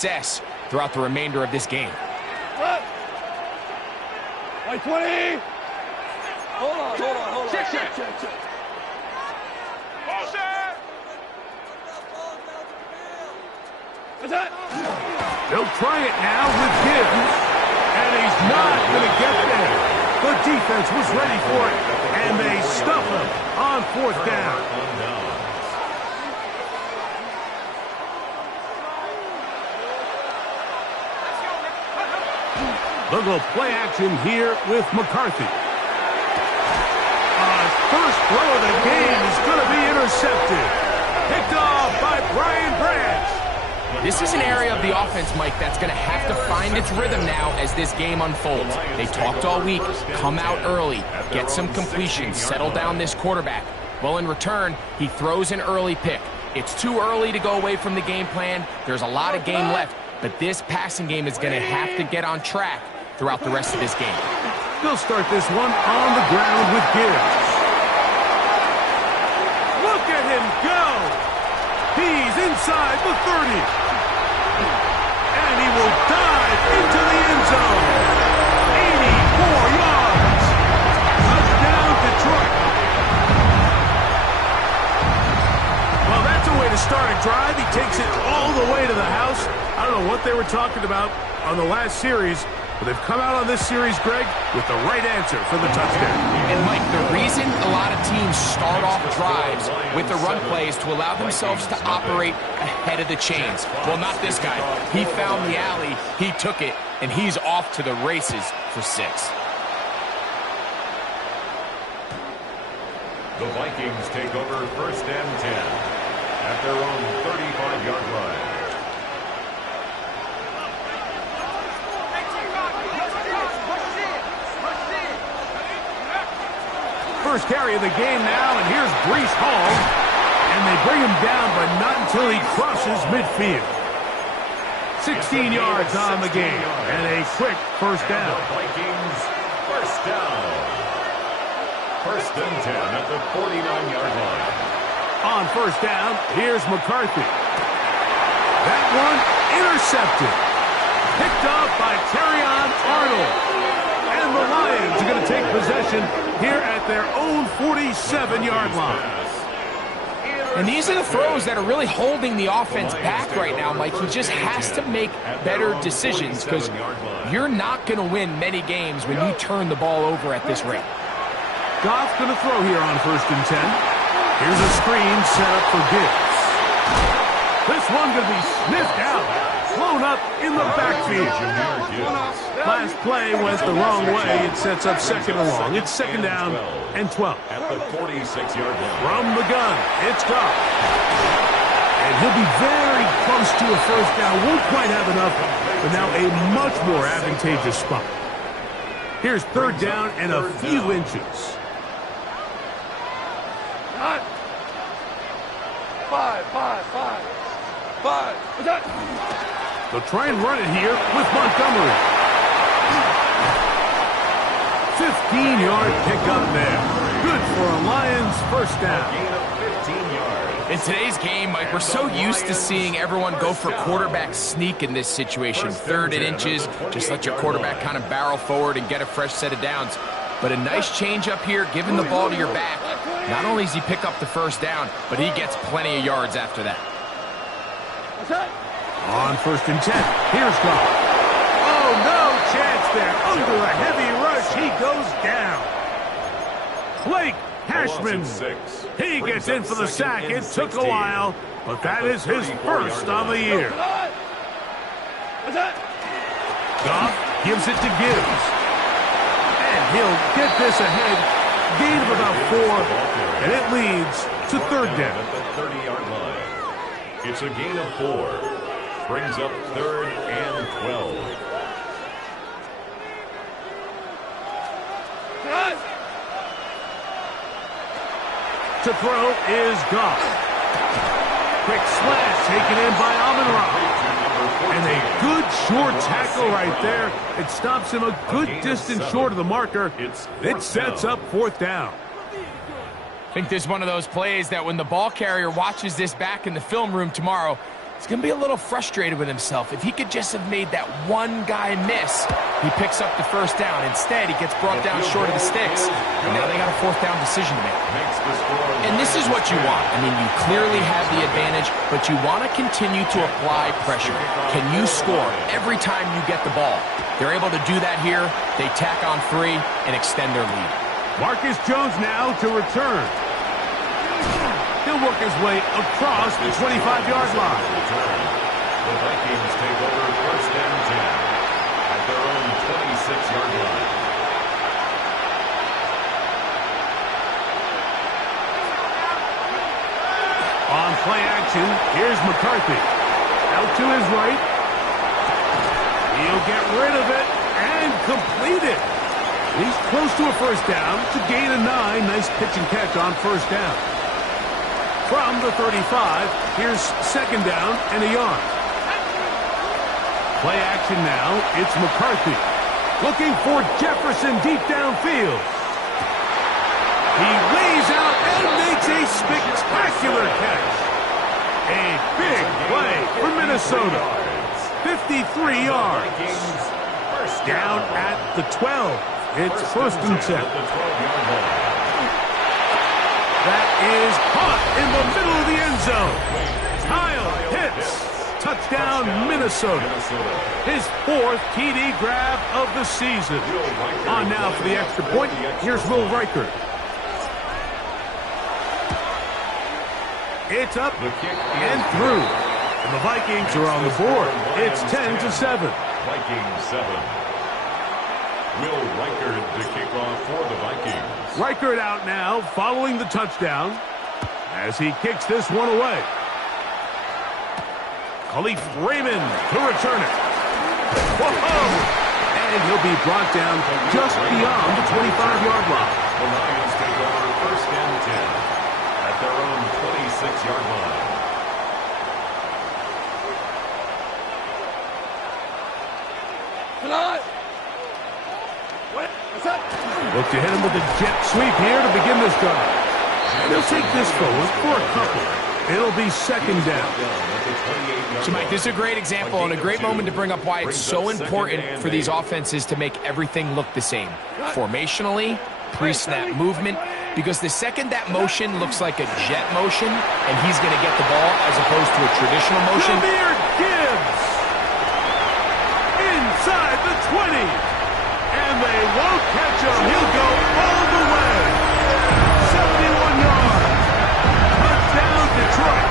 success throughout the remainder of this game. Like 20. Hold on. Check. They'll try it now with Gibbs, and he's not going to get there. The defense was ready for it, and they stuff him on 4th down. They'll go play action here with McCarthy. First throw of the game is going to be intercepted. Picked off by Brian Branch. This is an area of the offense, Mike, that's going to have to find its rhythm now as this game unfolds. They talked all week, come out early, get some completions, settle down this quarterback. Well, in return, he throws an early pick. It's too early to go away from the game plan. There's a lot of game left, but this passing game is going to have to get on track throughout the rest of this game. They'll start this one on the ground with Gibbs. Look at him go! He's inside the 30. And he will dive into the end zone. 84 yards. Touchdown, Detroit. Well, that's a way to start a drive. He takes it all the way to the house. I don't know what they were talking about on the last series, but they've come out on this series, Greg, with the right answer for the touchdown. And, Mike, the reason a lot of teams start off drives with the run plays to allow themselves to operate ahead of the chains. Well, not this guy. He found the alley, he took it, and he's off to the races for 6. The Vikings take over 1st and 10 at their own 35-yard line. First carry of the game now, and here's Breece Hall. And they bring him down, but not until he crosses midfield. 16 yards on the game, and a quick first down. Vikings, first down. 1st and 10 at the 49-yard line. On first down, here's McCarthy. That one intercepted. Picked up by Terrion Arnold. And the Lions are going to take possession here at their own 47-yard line. And these are the throws that are really holding the offense back right now, Mike. He just has to make better decisions because you're not going to win many games when you turn the ball over at this rate. Goff going to throw here on 1st and 10. Here's a screen set up for Gibbs. This one going to be sniffed out. Blown up in the backfield. Last play went the wrong way. It sets up 2nd and long. It's 2nd down and 12. At the 46-yard line. From the gun, it's Goff. And he'll be very close to a first down. Won't quite have enough, but now a much more advantageous spot. Here's 3rd down and a few inches. Five. They'll try and run it here with Montgomery. 15-yard pickup there. Good for a Lions first down. Gain of 15 yards. In today's game, Mike, we're so used to seeing everyone go for quarterback sneak in this situation. 3rd and inches, just let your quarterback kind of barrel forward and get a fresh set of downs. But a nice change up here, giving the ball to your back. Not only does he pick up the first down, but he gets plenty of yards after that. On 1st and 10, here's Goff. Oh, no chance there. Under a heavy rush, he goes down. Blake Hashman, he gets in for the sack. It took a while, but that is his first on the year. Goff gives it to Gibbs. And he'll get this ahead. Gain of about 4, and it leads to 3rd down. At the 30-yard line. It's a gain of 4. Brings up 3rd and 12. To throw is Goff. Quick slash taken in by Amon-Ra. And a good short tackle right there. It stops him a good distance short of the marker. It sets up 4th down. I think this is one of those plays that when the ball carrier watches this back in the film room tomorrow, He's going to be a little frustrated with himself. If he could just have made that one guy miss, he picks up the first down. Instead, he gets brought down short of the sticks, and now they got a fourth down decision to make. And this is what you want. I mean, you clearly have the advantage, but you want to continue to apply pressure. Can you score every time you get the ball? They're able to do that here. They tack on 3 and extend their lead. Marcus Jones now to return. He'll work his way across the 25-yard line. The Vikings take over first and 10 at their own 26-yard line. On play action, here's McCarthy. Out to his right. He'll get rid of it and complete it. He's close to a first down to gain a 9. Nice pitch and catch on first down. From the 35, here's second down and a yard. Play action now, it's McCarthy. Looking for Jefferson deep downfield. He lays out and makes a spectacular catch. A big play for Minnesota. 53 yards. Down at the 12. It's first and 10. That is caught in the middle of the end zone. Kyle Pitts. Touchdown, Minnesota. His 4th TD grab of the season. On now for the extra point. Here's Will Reichert. It's up and through. And the Vikings are on the board. It's 10-7. Vikings 7. Will Reichert to kick off for the Vikings. Reichert out now, following the touchdown, as he kicks this one away. Khalif Raymond to return it. Whoa! And he'll be brought down just beyond the 25-yard line. The Lions take over first and 10 at their own 26-yard line. Look to hit him with a jet sweep here to begin this drive. They'll take this forward for a couple. It'll be second down. So, Mike, this is a great example and a great moment to bring up why it's so important for these offenses to make everything look the same. Formationally, pre-snap movement, because the second that motion looks like a jet motion and he's going to get the ball as opposed to a traditional motion. Jahmyr Gibbs inside the 20. And they won't catch him. He'll go all the way. 71 yards. Touchdown, Detroit.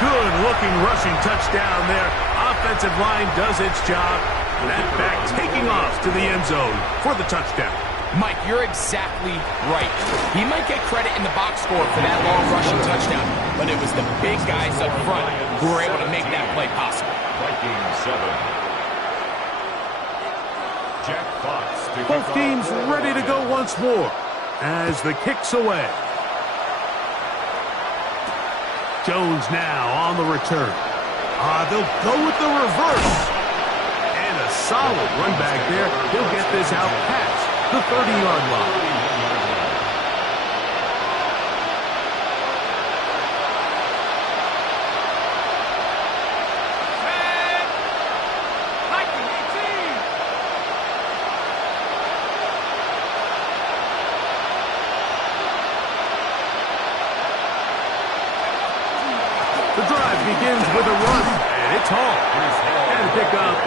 Good-looking rushing touchdown there. Offensive line does its job. That back taking off to the end zone for the touchdown. Mike, you're exactly right. He might get credit in the box score for that long rushing touchdown, but it was the big guys up front who were able to make that play possible. Vikings 7. Both teams ready to go once more as the kick's away. Jones now on the return. They'll go with the reverse. And a solid run back there. He'll get this out past the 30-yard line. Begins with a run, and it's Hall. And pick up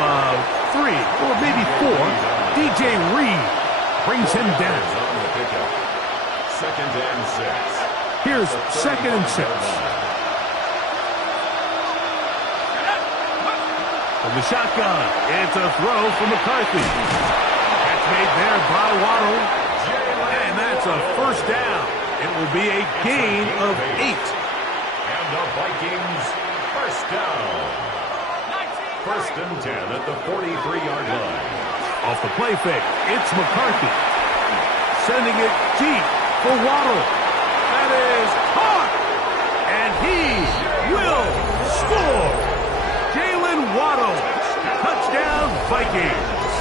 3 or maybe 4. DJ Reed brings him down. Second and 6. Here's second and 6. From the shotgun, it's a throw from McCarthy. Catch made there by Waddle. And that's a first down. It will be a gain of 8. And the Vikings first down. First and 10 at the 43-yard line. Off the play fake, it's McCarthy. Sending it deep for Waddle. That is caught. And he will score. Jalen Waddle. Touchdown, Vikings.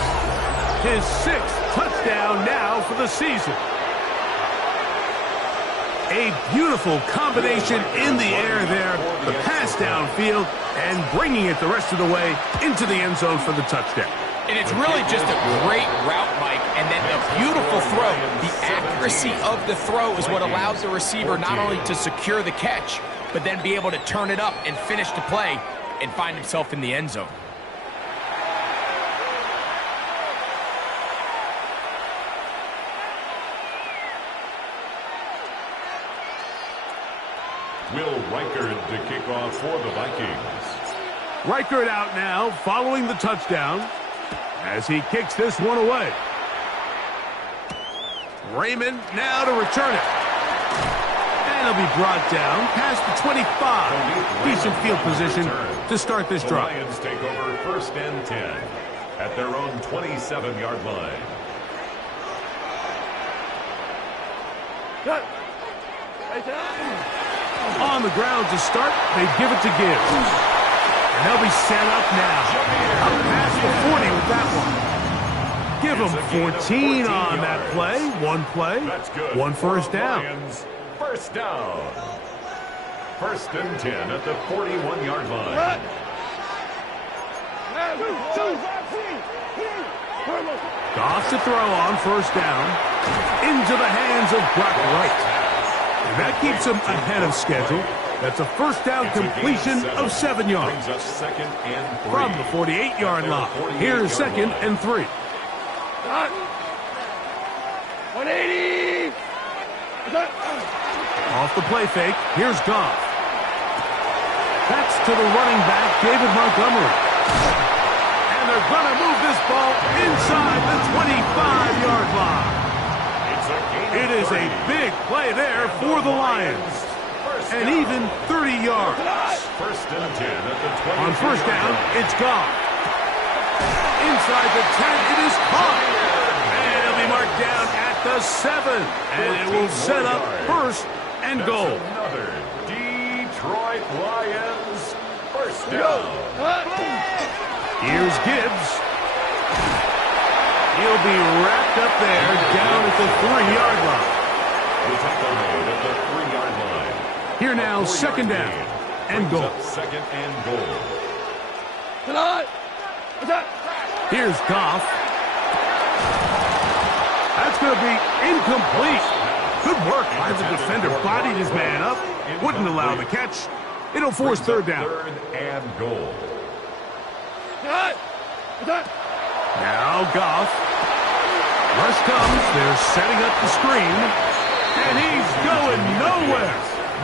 His 6th touchdown now for the season. A beautiful combination in the air there, the pass downfield, and bringing it the rest of the way into the end zone for the touchdown. And it's really just a great route, Mike, and then a beautiful throw. The accuracy of the throw is what allows the receiver not only to secure the catch, but then be able to turn it up and finish the play and find himself in the end zone. Will Reichard to kick off for the Vikings. Reichard out now, following the touchdown, as he kicks this one away. Raymond now to return it. And he'll be brought down past the 25. Decent field position to start this drive. The Lions take over 1st and 10 at their own 27-yard line. On the ground to start, they give it to Gibbs. And they'll be set up now. Up past the 40 with that one. Give them 14 on that play. One play, one first down. First down. 1st and 10 at the 41-yard line. Goff to throw on 1st down. Into the hands of Brock Wright. And that keeps him ahead of schedule. That's a 1st down completion of 7 yards. From the 48-yard line. Here's 2nd and 3. 180. Off the play fake. Here's Goff. That's to the running back, David Montgomery. And they're going to move this ball inside the 25-yard line. It is a big play there for the Lions. And even 30 yards. 1st and 10 at the 20. On 1st down, it's Goff. Inside the 10, it is caught. And it'll be marked down at the 7. And it will set up 1st and goal. Another Detroit Lions 1st down. Here's Gibbs. He'll be wrapped up there down at the 3-yard line. The tackle made at the 3-yard line. Here now, 2nd down and goal. 2nd and goal. Here's Goff. That's going to be incomplete. Good work by the defender. Bodied his man up. Wouldn't allow the catch. It'll force 3rd down. 3rd and goal. Now Goff. Rush comes. They're setting up the screen. And he's going nowhere.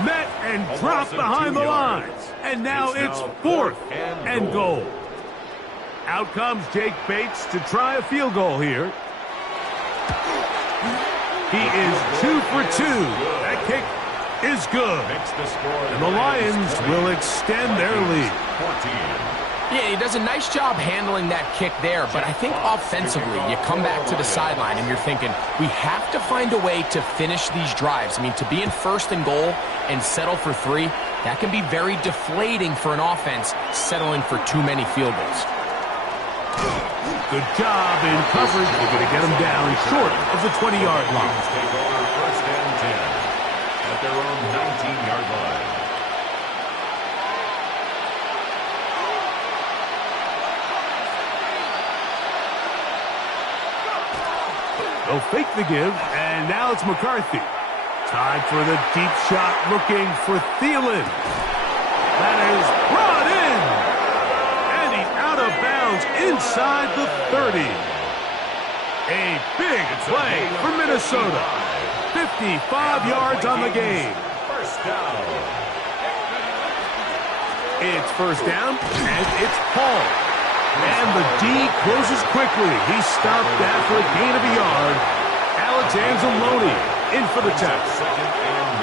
Met and dropped behind the lines. And now it's 4th and goal. Out comes Jake Bates to try a field goal here. He is 2 for 2. That kick is good. And the Lions will extend their lead. 14. Yeah, he does a nice job handling that kick there, but I think offensively, you come back to the sideline and you're thinking, we have to find a way to finish these drives. I mean, to be in 1st and goal and settle for 3, that can be very deflating for an offense settling for too many field goals. Good job in coverage. They're going to get him down short of the 20-yard line. Take over 1st and 10 at their own 19-yard line. They'll fake the give, and now it's McCarthy. Time for the deep shot, looking for Thielen. That is brought in. And he's out of bounds inside the 30. A big play for Minnesota. 55 yards on the game. 1st down. It's 1st down, and it's Paul. And the D closes quickly. He stopped after a gain of a yard. Alex Anzalone in for the tackle. 2nd and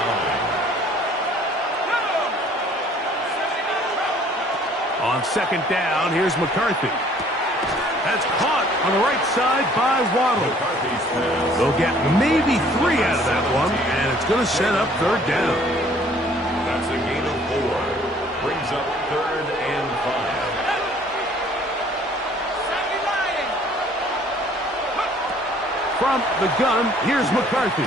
9. On 2nd down, here's McCarthy. That's caught on the right side by Waddle. They'll get maybe 3 out of that one, and it's going to set up 3rd down. That's a gain of 4. Brings up 3rd and 5. From the gun, here's McCarthy.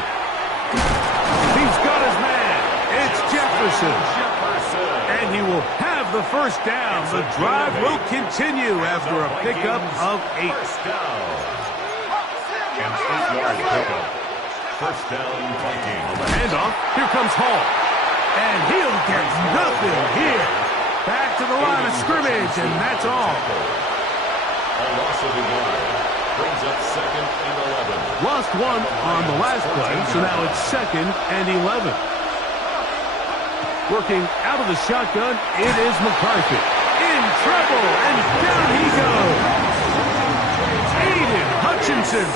He's got his man Jefferson. And he will have the first down. The drive will continue after a pickup of 8. First down, Vikings. On the handoff, here comes Hall. And he'll get nothing here. Back to the line of scrimmage, and that's all. A loss of 1 brings up 2nd and 11. Lost 1 on the last play, so now it's 2nd and 11. Working out of the shotgun, it is McCarthy. In trouble, and down he goes. Aiden Hutchinson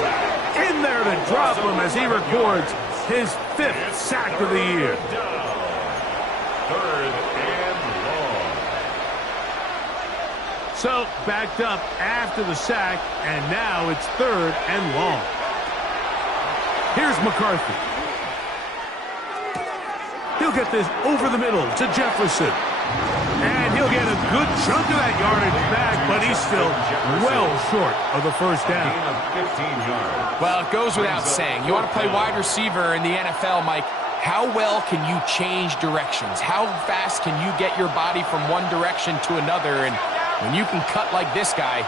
in there to drop him as he records his 5th sack of the year. 3rd and long. So, backed up after the sack, and now it's 3rd and long. Here's McCarthy. He'll get this over the middle to Jefferson. And he'll get a good chunk of that yardage back, but he's still well short of the first down. Gain of 15 yards. Well, it goes without saying. You want to play wide receiver in the NFL, Mike. How well can you change directions? How fast can you get your body from one direction to another? And when you can cut like this guy,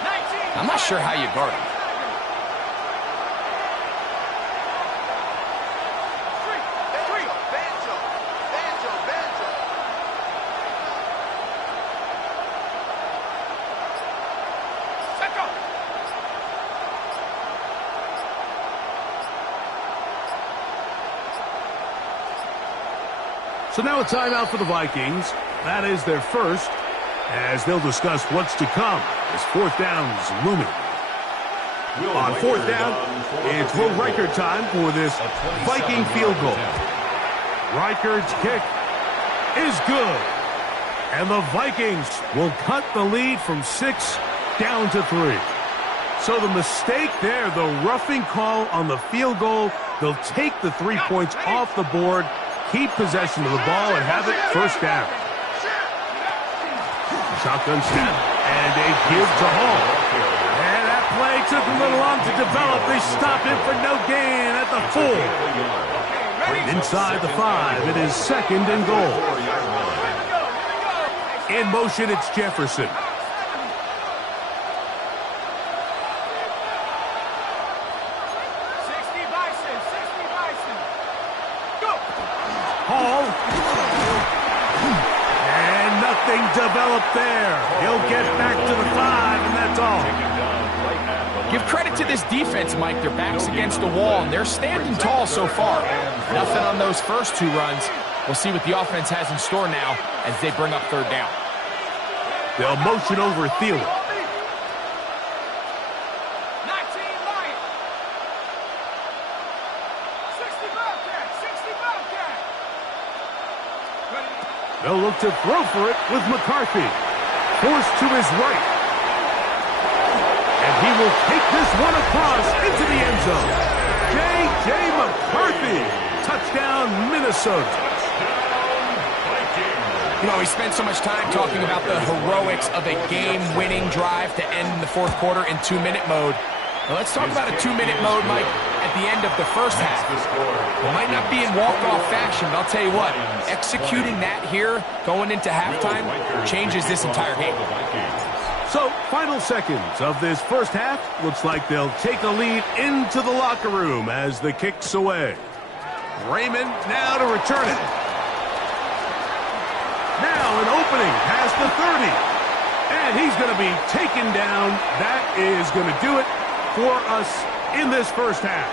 I'm not sure how you guard him. So now a timeout for the Vikings. That is their first, as they'll discuss what's to come as 4th down is looming. On 4th down, it's Will Reichard time for this Viking field goal. Reichard's kick is good. And the Vikings will cut the lead from 6 down to 3. So the mistake there, the roughing call on the field goal, they'll take the 3 points off the board, keep possession of the ball, and have it first down. Shotgun snap, and a give to Hall. And that play took a little long to develop. They stopped it for no gain at the 4. Inside the 5, it is 2nd and goal. In motion, it's Jefferson. Hall. And nothing developed there. He'll get back to the 5, and that's all. Give credit to this defense, Mike. Their back's against the wall, and they're standing tall so far. Nothing on those first 2 runs. We'll see what the offense has in store now as they bring up 3rd down. They'll motion over Thielen. They'll look to throw for it with McCarthy. Forced to his right. And he will take this one across into the end zone. J.J. McCarthy. Touchdown, Minnesota. You know, we spent so much time talking about the heroics of a game-winning drive to end the 4th quarter in 2-minute mode. Now let's talk about a 2-minute mode, Mike, at the end of the first half. It might not be in walk-off fashion, but I'll tell you what, executing that here, going into halftime, changes this entire game. So, final seconds of this first half. Looks like they'll take a lead into the locker room as the kick's away. Raymond now to return it. Now an opening past the 30. And he's going to be taken down. That is going to do it for us in this first half.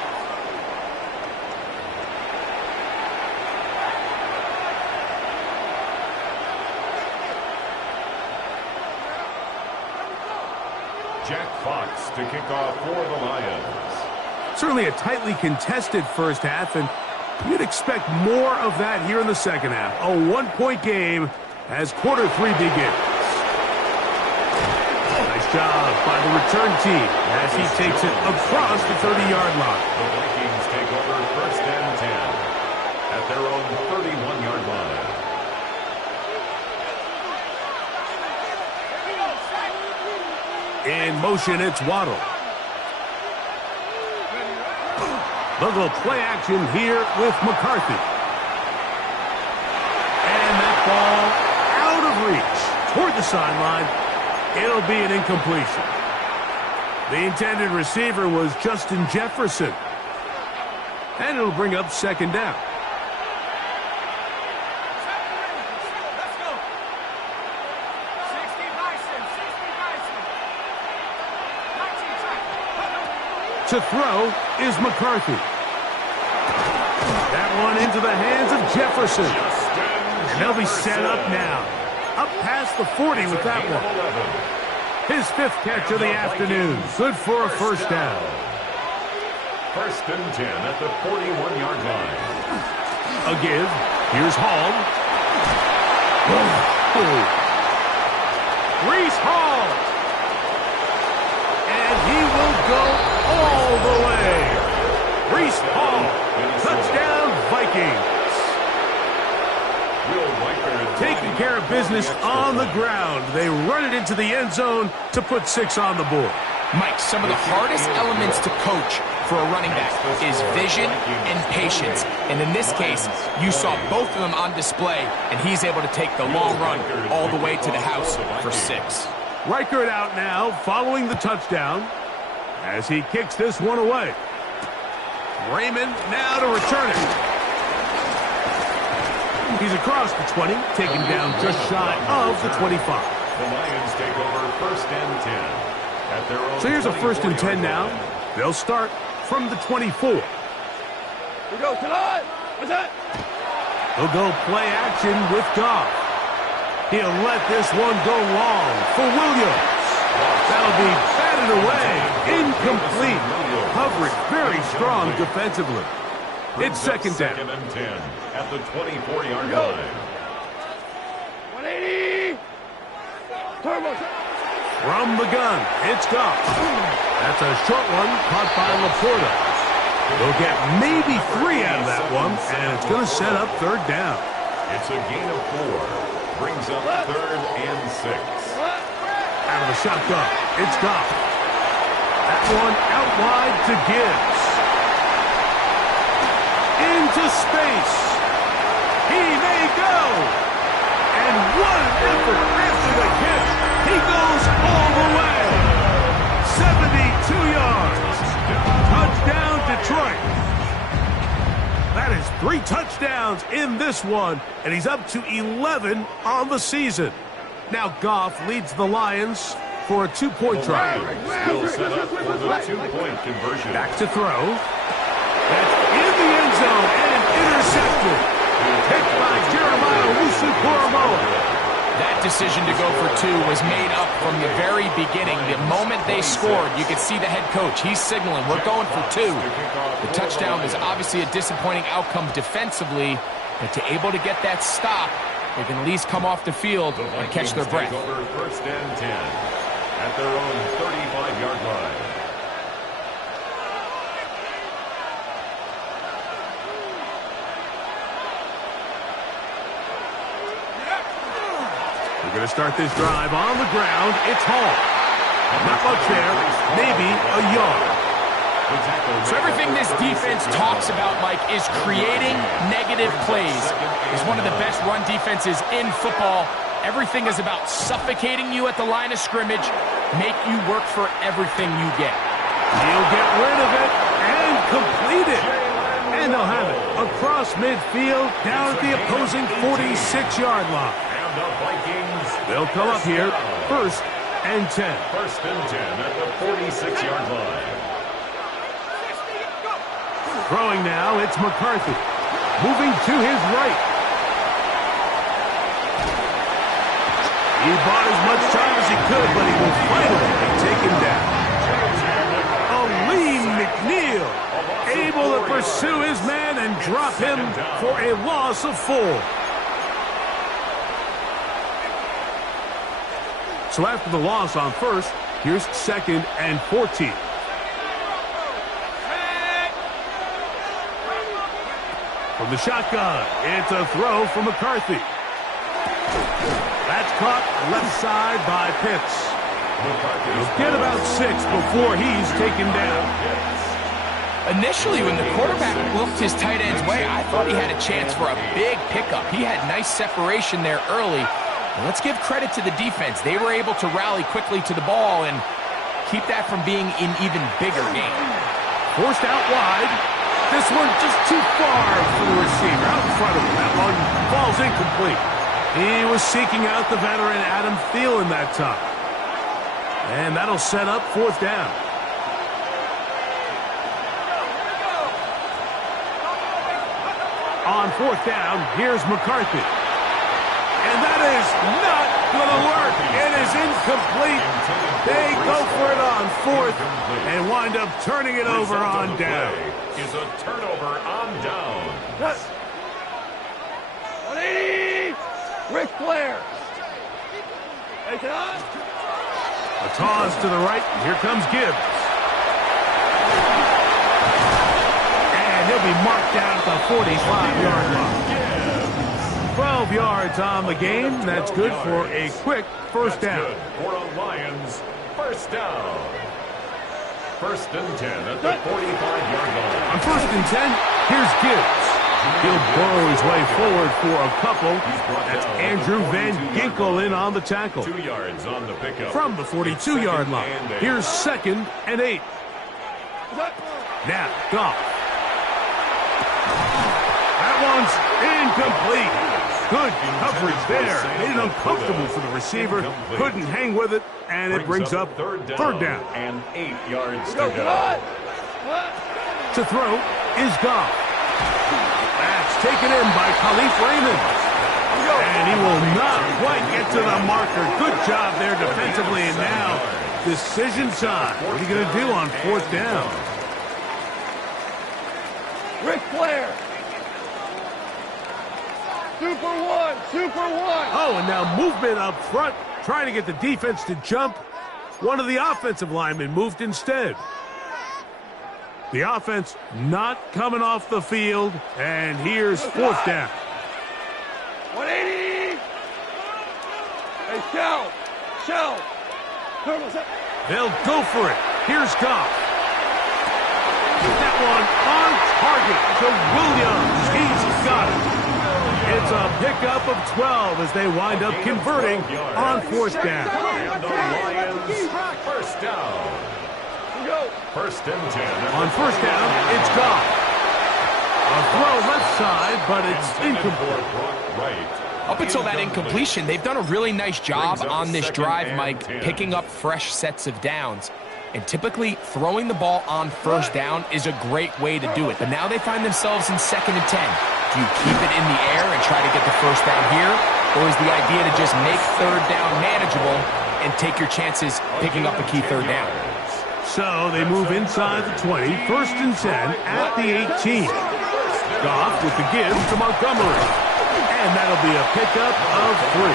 Jack Fox to kick off for the Lions. Certainly a tightly contested first half, and you'd expect more of that here in the second half. A 1-point game as quarter 3 begins. Nice job by the return team as he takes it across the 30-yard line. The Vikings take over 1st and 10 at their own 31-yard line. In motion, it's Waddle. They'll go play action here with McCarthy. And the sideline. It'll be an incompletion. The intended receiver was Justin Jefferson. And it'll bring up second down. To throw is McCarthy. That one into the hands of Jefferson. And they'll be set up now. Up past the 40 with that one. His 5th catch of the afternoon. Good for a first down. First and 10 at the 41-yard line. A give. Here's Hall. Breece Hall. And he will go all the way. Breece Hall. Touchdown, Vikings. Taking care of business on the ground. They run it into the end zone to put 6 on the board. Mike, some of the hardest elements to coach for a running back is vision and patience. And in this case, you saw both of them on display, and he's able to take the long run all the way to the house for 6. Reichert out now following the touchdown as he kicks this one away. Raymond now to return it. He's across the 20, taken down just shy of the 25. The Lions take over first and 10 at their own. So here's a first and 10 now. They'll start from the 24. We go tonight. What's that? He'll go play action with Goff. He'll let this one go long for Williams. That'll be batted away. Incomplete. Coverage very strong defensively. It's second down. Second and 10 at the 24-yard line. 180. Turbo. From the gun, it's Goff. That's a short one caught by Laporta. They'll get maybe 3 out of that one, and it's going to set up third down. It's a gain of 4. Brings up third and 6. Out of the shotgun, it's Goff. That one out wide to Gibbs. Into space. He may go. And what an effort after the catch. He goes all the way. 72 yards. Touchdown, Detroit. That is 3 touchdowns in this one, and he's up to 11 on the season. Now Goff leads the Lions for a 2-point try. Will set up for the 2-point conversion. Back to throw. That's in the end zone and intercepted. Picked by Jeremiah Owusu-Koramoah. That decision to go for 2 was made up from the very beginning. The moment they scored, you could see the head coach. He's signaling, we're going for 2. The touchdown was obviously a disappointing outcome defensively, but to able to get that stop, they can at least come off the field and catch their breath. Over first and 10 at their own 35-yard line. We're going to start this drive on the ground. It's Hall. Not much there. Maybe a yard. So everything this defense talks about, Mike, is creating negative plays. It's one of the best run defenses in football. Everything is about suffocating you at the line of scrimmage, make you work for everything you get. He'll get rid of it and complete it. And they'll have it across midfield down at the opposing 46-yard line. They'll come up here, first and 10. First and 10 at the 46-yard line. Throwing now, it's McCarthy. Moving to his right. He bought as much time as he could, but he will finally be taken down. Aleem McNeil able to pursue his man and drop him for a loss of 4. So after the loss on first, here's second and 14. From the shotgun, it's a throw from McCarthy. That's caught left side by Pitts. He'll get about 6 before he's taken down. Initially, when the quarterback looked his tight end's way, I thought he had a chance for a big pickup. He had nice separation there early. Well, let's give credit to the defense. They were able to rally quickly to the ball and keep that from being an even bigger game. Forced out wide. This one just too far for the receiver. Out in front of him. That one falls incomplete. He was seeking out the veteran Adam Thielen that time. And that'll set up fourth down. On fourth down, here's McCarthy. And that is not going to work. It is incomplete. They go for it on fourth and wind up turning it over on down. Is a turnover on down. 180! Ric Flair. Take it on. A toss to the right. Here comes Gibbs. And he'll be marked down at the 45-yard line. 12 yards on the game. That's good for a quick first down. For a Lions first down. First and 10 at the 45-yard line. On first and 10, here's Gibbs. He'll burrow his way forward for a couple. That's Andrew Van Ginkel in on the tackle. 2 yards on the pickup. From the 42-yard line, here's second and 8. Now, Goff. That one's incomplete. Good coverage there. Made it uncomfortable for the receiver. Couldn't hang with it, and it brings up third down. And 8 yards to go. To throw is Goff. That's taken in by Khalif Raymond. And he will not quite get to the marker. Good job there defensively, and now decision time. What are you going to do on fourth down? Ric Flair. Super one, super one. Oh, and now movement up front, trying to get the defense to jump. One of the offensive linemen moved instead. The offense not coming off the field, and here's fourth down. 180. Hey, Shell. They'll go for it. Here's Goff. That one on target to Williams. He's got it. It's a pickup of 12 as they wind up converting on fourth down. And the Lions first down. First and 10. On first down, it's Goff. A throw left side, but it's incomplete. Up until that incompletion, they've done a really nice job on this drive, Mike, picking up fresh sets of downs. And typically, throwing the ball on first down is a great way to do it. But now they find themselves in second and 10. Do you keep it in the air and try to get the first down here? Or is the idea to just make third down manageable and take your chances picking up a key third down? So they move inside the 20, first and 10 at the 18. Goff with the give to Montgomery. And that'll be a pickup of 3.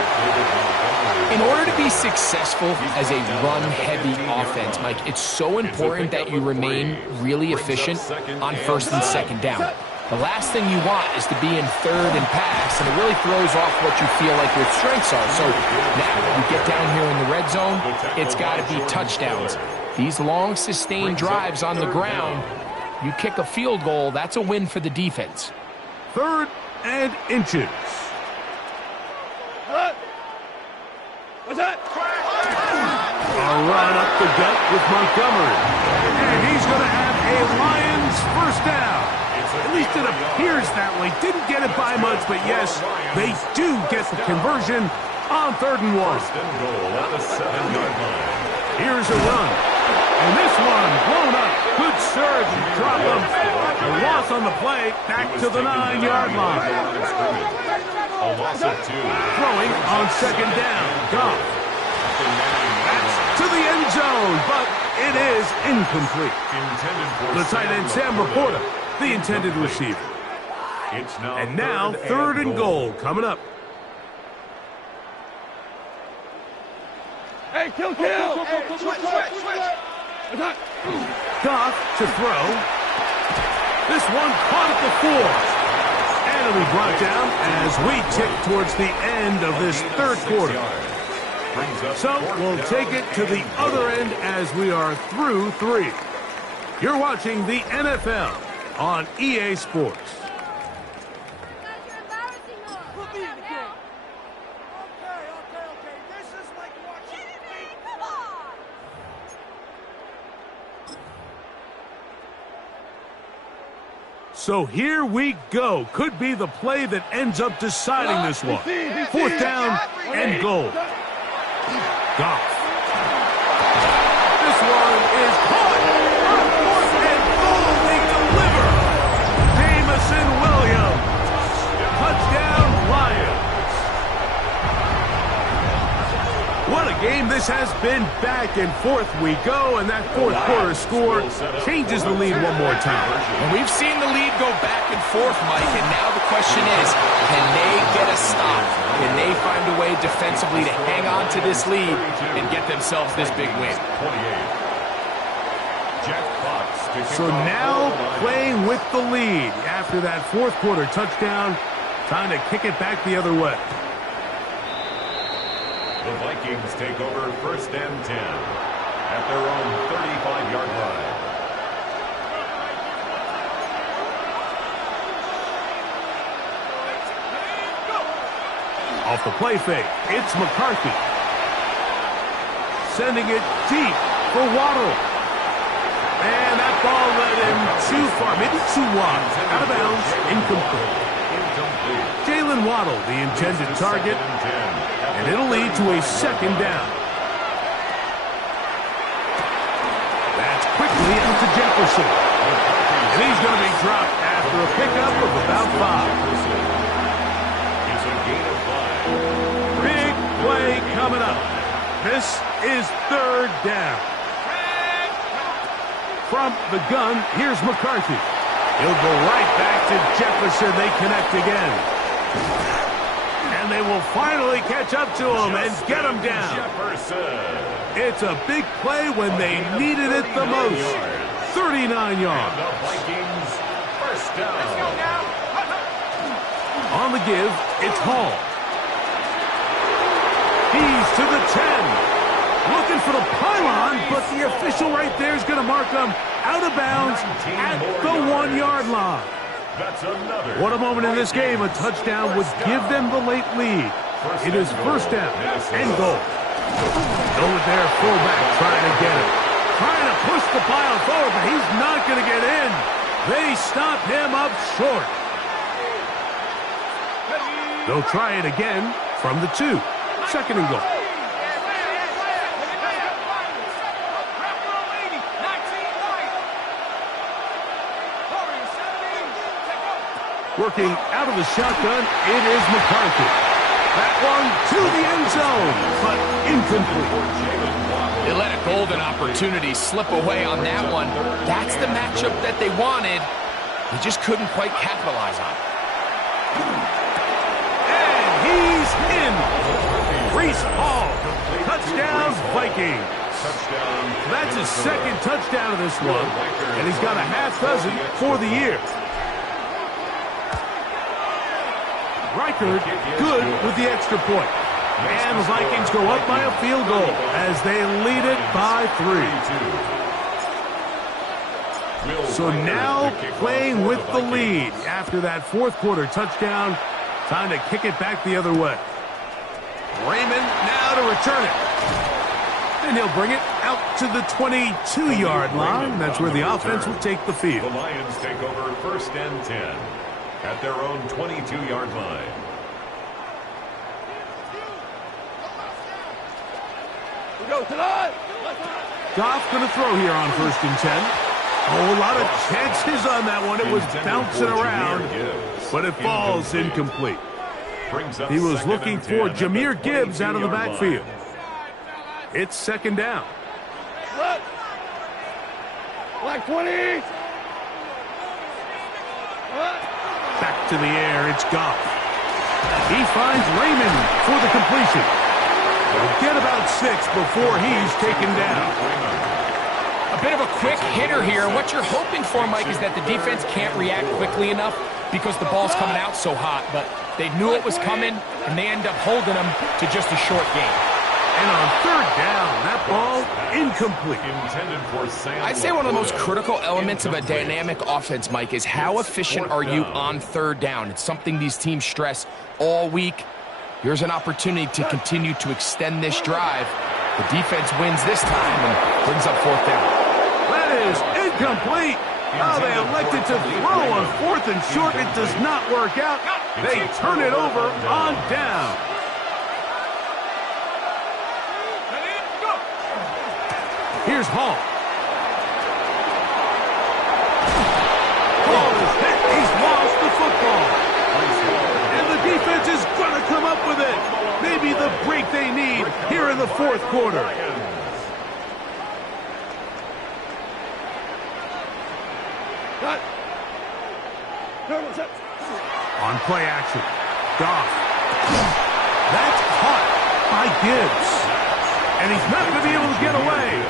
In order to be successful as a run-heavy offense, Mike, it's so important that you remain really efficient on first and second down. The last thing you want is to be in third and pass, and it really throws off what you feel like your strengths are. So now you get down here in the red zone, it's got to be touchdowns. These long, sustained drives on the ground, you kick a field goal, that's a win for the defense. Third and inches. What's that? A run up the gut with Montgomery. And he's going to have a Lions first down. At least it appears that way. Didn't get it by much, but yes, they do get the conversion on third and 1. Here's a run. And this one blown up. Good surge and drop him. A loss on the play back to the 9-yard line. Throwing on second down. Goff. That's to the end zone, but it is incomplete. The tight end, Sam Laporta, the intended receiver. And now third and goal coming up. Hey, kill. Goff to throw. This one caught at the 4. And it'll be brought down as we tick towards the end of this third quarter. So we'll take it to the other end as we are through 3. You're watching the NFL on EA Sports. So here we go. Could be the play that ends up deciding this one. 4th down and goal. Goff. This one is caught. On 4th and goal, they deliver. Jameson Williams. Touchdown, Lions. What a game this has been. Back and forth we go, and that 4th quarter score changes the lead one more time. And we've seen the lead go back and forth, Mike, and now the question is, can they get a stop? Can they find a way defensively to hang on to this lead and get themselves this big win? So now playing with the lead after that 4th quarter touchdown, time to kick it back the other way. The Vikings take over 1st and 10 at their own 35-yard line. Off the play fake, it's McCarthy. Sending it deep for Waddle. And that ball led him too far, maybe too wide. Out of bounds, incomplete. Jalen Waddle, the intended target. And it'll lead to a 2nd down. That's quickly out to Jefferson. And he's going to be dropped after a pickup of about 5. It's a gain of 5. Big play coming up. This is 3rd down. From the gun, here's McCarthy. He'll go right back to Jefferson. They connect again. And they will finally catch up to him and get him down. It's a big play when they needed it the most. 39 yards. The Vikings, 1st down. On the give, it's Hall. He's to the 10. Looking for the pylon, but the official right there is going to mark him out of bounds at the 1-yard line. That's another. What a moment in this game. A touchdown would give them the late lead. It is 1st down and goal. Go with their fullback trying to get him. Trying to push the pile forward, but he's not going to get in. They stop him up short. They'll try it again from the 2. 2nd and goal. Working out of the shotgun, it is McCarthy. That one to the end zone, but incomplete. They let a golden opportunity slip away on that one. That's the matchup that they wanted. They just couldn't quite capitalize on it. And he's in. Breece Hall. Touchdown, Vikings. That's his 2nd touchdown of this one, and he's got a half dozen for the year. Reichard good with the extra point. And the Vikings go up by a field goal as they lead it by 3. So now playing with the lead after that 4th quarter touchdown. Time to kick it back the other way. Raymond now to return it. And he'll bring it out to the 22-yard line. That's where the offense will take the field. The Lions take over 1st and 10 at their own 22-yard line. We go tonight. Goff going to throw here on 1st and 10. Oh, a lot of chances on that one. It was bouncing around, but it falls incomplete. He was looking for Jahmyr Gibbs out of the backfield. It's 2nd down. Black 20. Back to the air, it's Goff. He finds Raymond for the completion. He'll get about 6 before he's taken down. A bit of a quick hitter here. What you're hoping for, Mike, is that the defense can't react quickly enough because the ball's coming out so hot. But they knew it was coming, and they end up holding them to just a short game. And on 3rd down, that ball incomplete. I'd say one of the most critical elements of a dynamic offense, Mike, is how efficient are you on 3rd down. It's something these teams stress all week. Here's an opportunity to continue to extend this drive. The defense wins this time and brings up 4th down. That is incomplete. Oh, they elected to throw on 4th and short. It does not work out. They turn it over on down. Here's Hall. Ball is hit. He's lost the football. And the defense is going to come up with it. Maybe the break they need here in the 4th quarter. On play action. Goff. That's caught by Gibbs. And he's not going to be able to get away.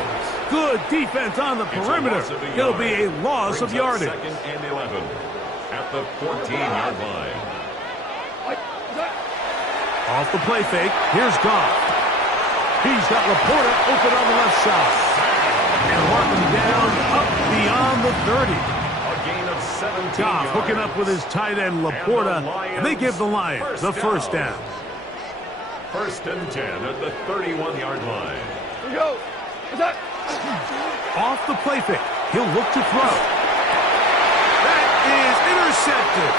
Good defense on the perimeter. It'll be a loss of yardage. 2nd and 11 at the 14-yard line. Off the play fake. Here's Goff. He's got Laporta open on the left side. And mark him down up beyond the 30. A gain of 17 Goff yards. hooking up with his tight end Laporta. And they give the Lions the first down. 1st and 10 at the 31-yard line. Here we go. Off the play fake. He'll look to throw. That is intercepted.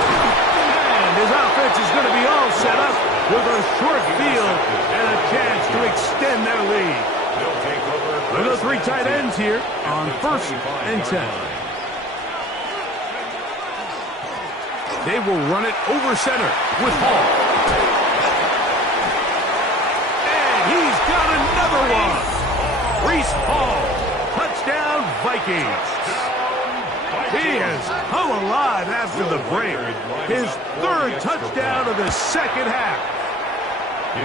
And his offense is going to be all set up with a short field and a chance to extend their lead. They'll take over. The 3 tight ends here on 1st and 10. They will run it over center with Hall. And he's got another one. Breece Hall. Touchdown, Vikings. He has come alive after the break. His 3rd touchdown of the 2nd half.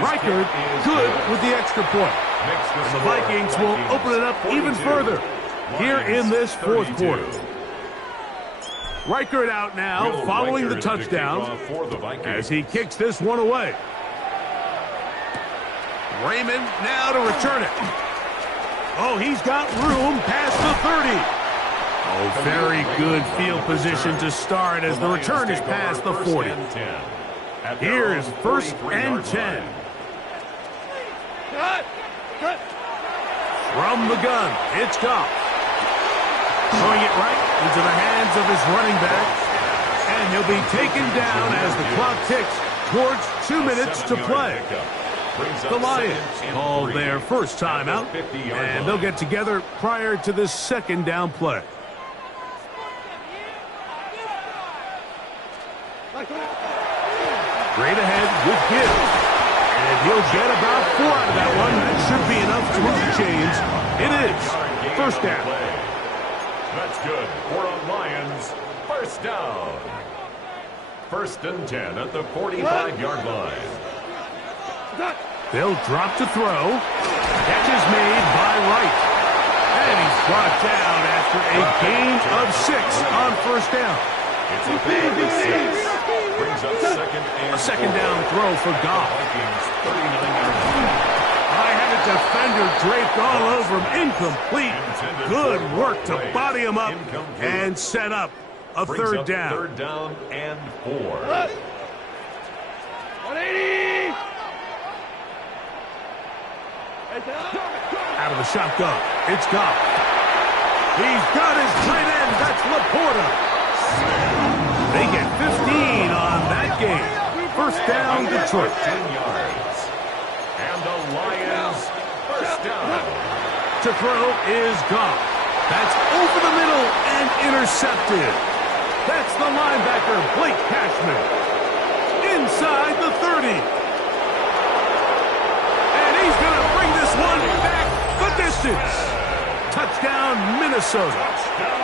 Reichard good with the extra point. And the Vikings will open it up even further here in this 4th quarter. Reichard out now following the touchdown as he kicks this one away. Raymond now to return it. Oh, he's got room past the 30. Oh, very good field position to start as the return is past the 40. Here's 1st and 10. From the gun, it's Goff. Throwing it right into the hands of his running back. And he'll be taken down as the clock ticks towards 2 minutes to play. The Lions call their first timeout, and they'll get together prior to this 2nd down play. Straight ahead with Gibbs. And he'll get about 4 out of that one. That should be enough to move the chains. It is 1st down. That's good for a Lions 1st down. 1st and 10 at the 45-yard line. They'll drop to throw. Catch is made by Wright. And he's brought down after a gain of 6 on 1st down. It's a big 6. Brings up 2nd and A 2nd down throw for Goff. Vikings 39-yard line. I had a defender draped all over him. Incomplete. Good work to body him up and set up a Brings 3rd up down. 3rd down and 4. 180. Out of the shotgun. It's Goff. He's got his tight end. That's Laporta. They get 15 on that game. 1st down, Detroit. 10 yards. And the Lions 1st down. To throw is Goff. That's over the middle and intercepted. That's the linebacker, Blake Cashman. Inside the 30. And he's going to bring this one back the distance. Touchdown, Minnesota.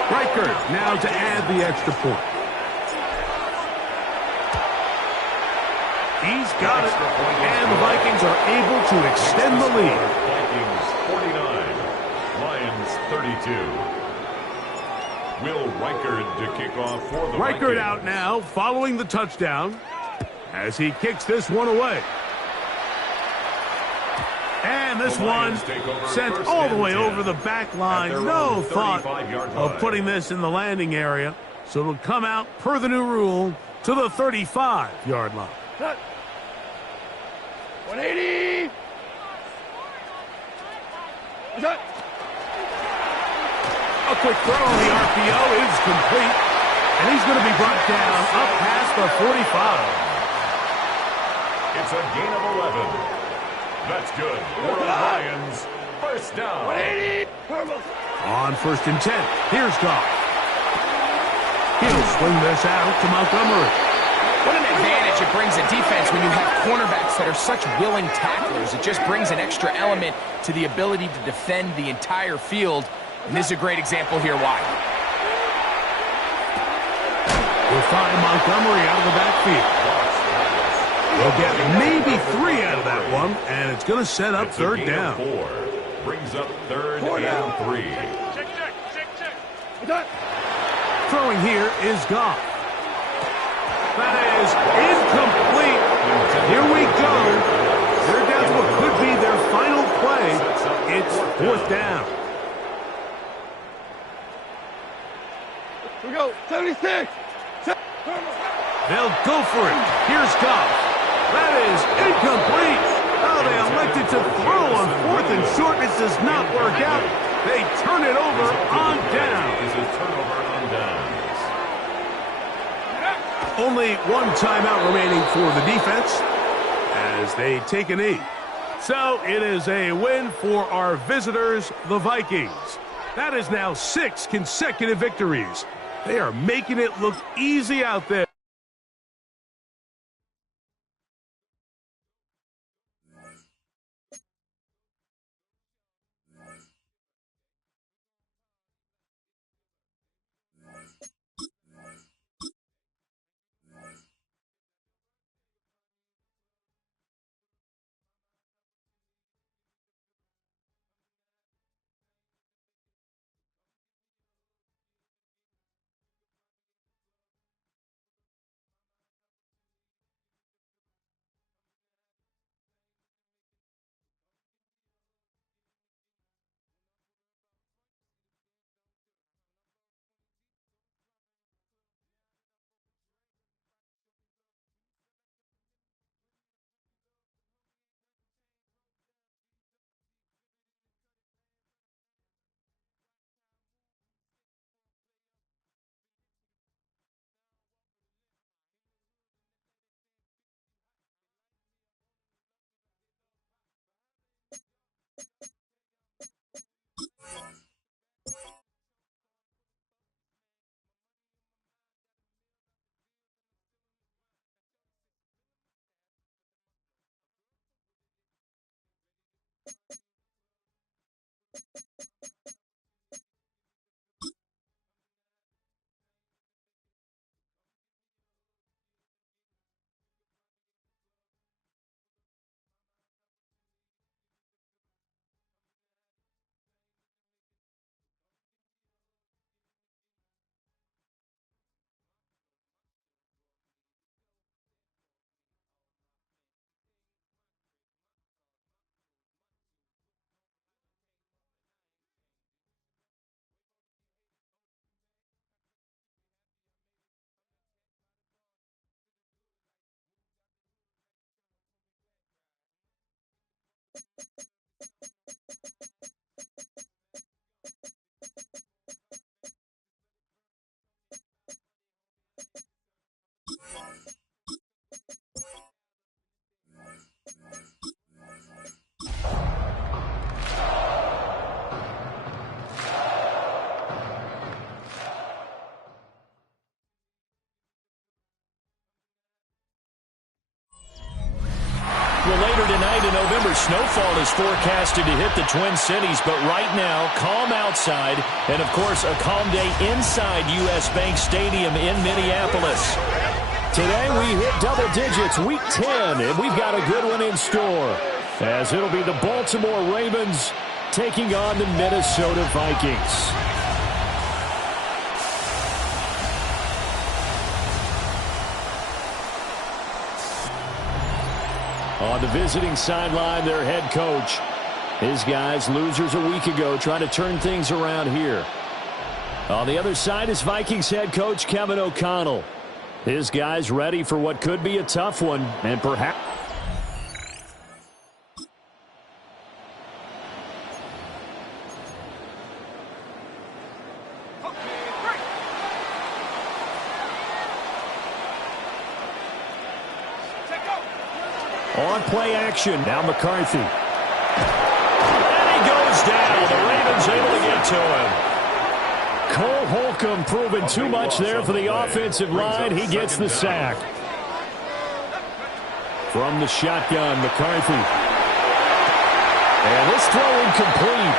Reichard now to add the extra point. He's got it. And the Vikings are able to extend the lead. Vikings 49, Lions 32. Will Reichard to kick off for the Reichard Vikings. out now following the touchdown as he kicks this one away. And this one sent all the way over the back line. No thought of putting this in the landing area. So it'll come out per the new rule to the 35-yard line. 180. A quick throw on the RPO is complete. And he's going to be brought down up past the 45. It's a gain of 11. That's good for the Lions. First down. On 1st and 10, here's Goff. He'll swing this out to Montgomery. What an advantage it brings a defense when you have cornerbacks that are such willing tacklers. It just brings an extra element to the ability to defend the entire field. And this is a great example here why. We'll find Montgomery out of the backfield. We'll get maybe 3 out of that one, and it's going to set up 3rd down. 4. Brings up 3rd and 3. Throwing here is Goff. That is incomplete. Here we go. They're down to what could be their final play. It's 4th down. Here we go. 76. They'll go for it. Here's Goff. That is incomplete. Oh, they elected to throw on 4th and short. It does not work out. They turn it over on down. Is a turnover on downs. Only 1 timeout remaining for the defense as they take a knee. So it is a win for our visitors, the Vikings. That is now 6 consecutive victories. They are making it look easy out there. Well, later tonight, a November snowfall is forecasted to hit the Twin Cities, but right now, calm outside, and of course, a calm day inside U.S. Bank Stadium in Minneapolis. Today, we hit double digits, Week 10, and we've got a good one in store, as it'll be the Baltimore Ravens taking on the Minnesota Vikings. On the visiting sideline, their head coach. His guys, losers a week ago, trying to turn things around here. On the other side is Vikings head coach Kevin O'Connell. His guys ready for what could be a tough one, and perhaps... On play action, now McCarthy. And he goes down. The Ravens able to get to him. Cole Holcomb proving too much there for the offensive line. He gets the sack. From the shotgun, McCarthy. And this throw incomplete.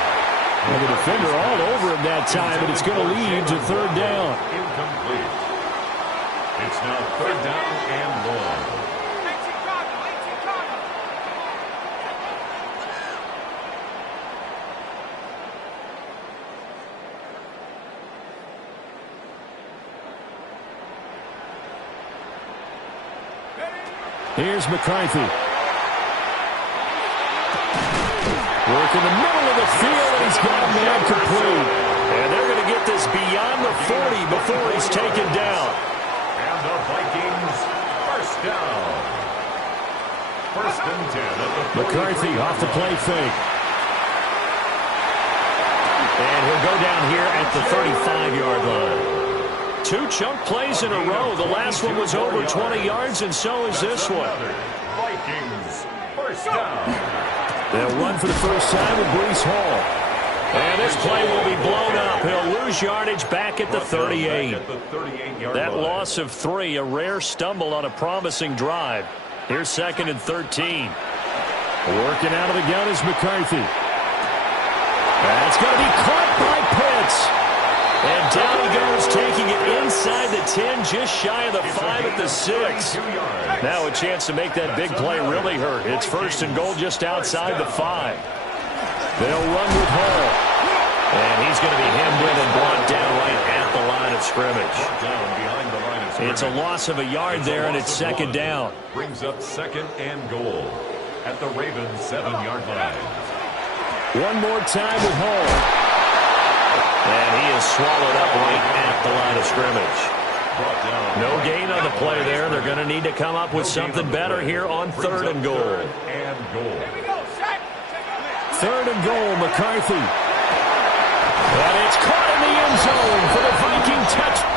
And the defender all over him that time, but it's going to lead to third down. Incomplete. It's now third down and long. Here's McCarthy. Work in the middle of the field, and he's got him there complete. And they're going to get this beyond the 40 before he's taken down. And the Vikings first down. First and 10 at the McCarthy off the play fake. And he'll go down here at the 35-yard line. 2 chunk plays in a row. The last one was over 20 yards, and so is this one. Vikings first down. They'll run for the first time with Breece Hall. And this play will be blown up. He'll lose yardage back at the 38. That loss of 3, a rare stumble on a promising drive. Here's second and 13. Working out of the gun is McCarthy. That's going to be caught by Pitts. And down he goes, taking it inside the 10, just shy of the 5 at the 6. Now a chance to make that big play really hurt. It's first and goal just outside the 5. They'll run with Hall. And he's going to be hemmed in and brought down right at the line of scrimmage. It's a loss of a yard there, and it's second down. Brings up second and goal at the Ravens 7-yard line. One more time with Hall. And he is swallowed up right at the line of scrimmage. No gain on the play there. They're going to need to come up with something better here on third and goal. Third and goal, McCarthy. And it's caught in the end zone for the Viking touchdown.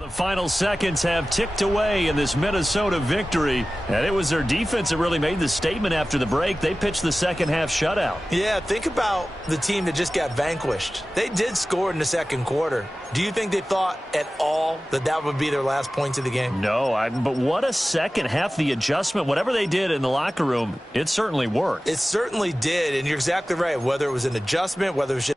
The final seconds have ticked away in this Minnesota victory, and it was their defense that really made the statement after the break. They pitched the second half shutout. Yeah, think about the team that just got vanquished. They did score in the second quarter. Do you think they thought at all that that would be their last points of the game? No, but what a second half. The adjustment, whatever they did in the locker room, it certainly worked. It certainly did, and you're exactly right. Whether it was an adjustment, whether it was just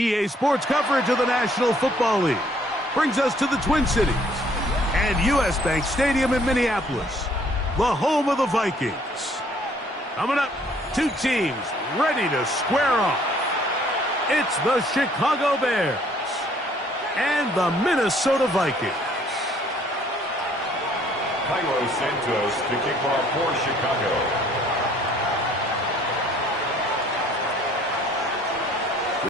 EA Sports coverage of the National Football League brings us to the Twin Cities and US Bank Stadium in Minneapolis, the home of the Vikings. Coming up, two teams ready to square off. It's the Chicago Bears and the Minnesota Vikings. Cairo Santos to kick off for Chicago.